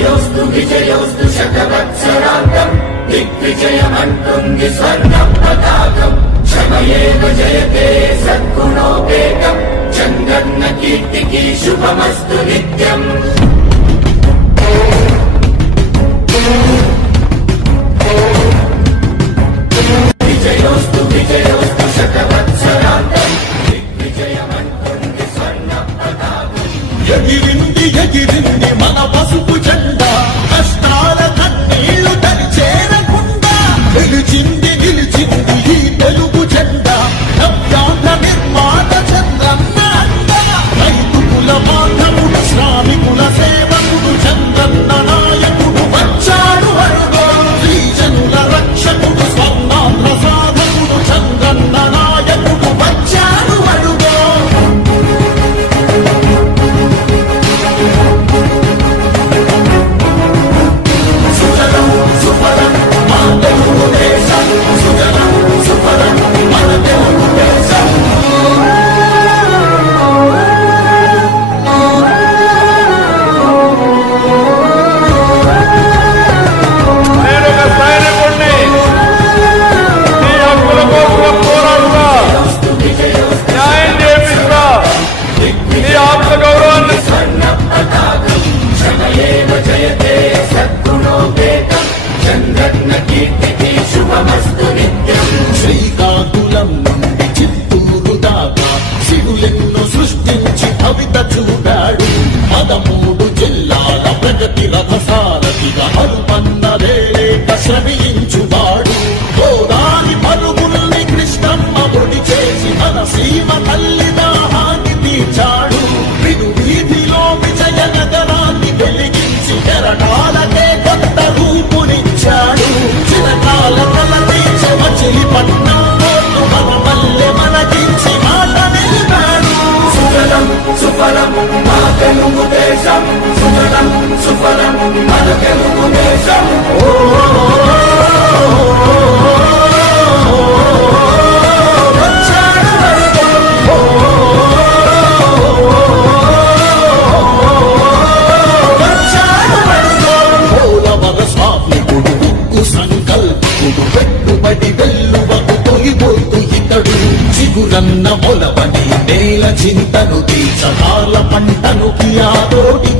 విజయోస్తు విజయోస్తు శతవత్సరాంతం దిగ్విజయమంటుంది స్వర్ణ పతాకం క్షమయేవ జయతే సద్గుణోపేతం చంద్రన్న కీర్తికి శుభమస్తు నిత్యం విజయోస్తు విజయోస్తు శతవత్సరాంతం దిగ్విజయమంటుంది స్వర్ణ పతాకం ఎగిరింది ఎగిరింది మన పసుపు జెండా కష్టాల కన్నీళ్లు తరిచేరకుండా నిలిచింది నిలిచింది ఈ తెలుగు జెండా నవ్యాంధ్ర నిర్మాత చంద్రన్న అండ రైతు కుల బాంధవుడు శ్రామికుల సేవకుడు చంద్రన్న నాయకుడు వచ్చాడు అరుగో శ్రీజనుల రక్షకుడు స్వర్ణాంధ్ర సాధకుడు చంద్రన్న నాయకుడు వచ్చాడు అరుగో శ్రీకాకుళం నుండి చిత్తూరు దాకా సిరులెన్నో సృష్టించి కవిత చూడాడు 13 జిల్లాల ప్రగతి రథసారథిగా హరుపన్నదేలేక శ్రమించువాడు గోదారి పరుగుల్ని కృష్ణమ్మ ఒడి చేసి మన సీమ తల్లి దాహాన్ని తీర్చాడు విను వీధిలో విజయ నగరాన్ని వెలిగించి కెరటాలకే కొత్త రూపునిచ్చాడు చిరకాల కల తీర్చే మచిలీపట్నం పోర్టు మన మల్లె మనకించి మాట నిలిపాడు సుజలం సుఫలం మా తెలుగు దేశం సుజలం సుఫలం మన తెలుగు దేశం సంకల్పుడు పెట్టుబడి వెల్లువకు తొలిపోతూ ఇతడు చిగురన్న మొలవని నేల చింతను తీర్చకాల పంటను కియాతోటి